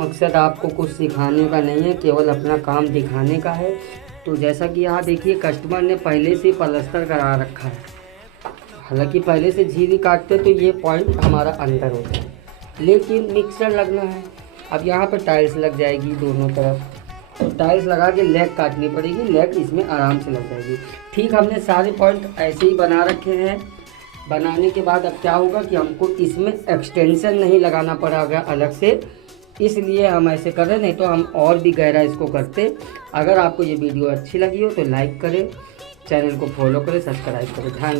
मकसद आपको कुछ सिखाने का नहीं है, केवल अपना काम दिखाने का है। तो जैसा कि यहाँ देखिए कस्टमर ने पहले से प्लास्टर करा रखा है, हालांकि पहले से झिरी काटते तो ये पॉइंट हमारा अंदर होता है, लेकिन मिक्सर लगना है। अब यहाँ पर टाइल्स लग जाएगी दोनों तरफ, तो टाइल्स लगा के लेग काटनी पड़ेगी, लेग इसमें आराम से लग जाएगी। ठीक, हमने सारे पॉइंट ऐसे ही बना रखे हैं। बनाने के बाद अब क्या होगा कि हमको इसमें एक्सटेंशन नहीं लगाना पड़ेगा अलग से, इसलिए हम ऐसे कर रहे हैं, नहीं तो हम और भी गहरा इसको करते। अगर आपको ये वीडियो अच्छी लगी हो तो लाइक करें, चैनल को फॉलो करें, सब्सक्राइब करें। ध्यान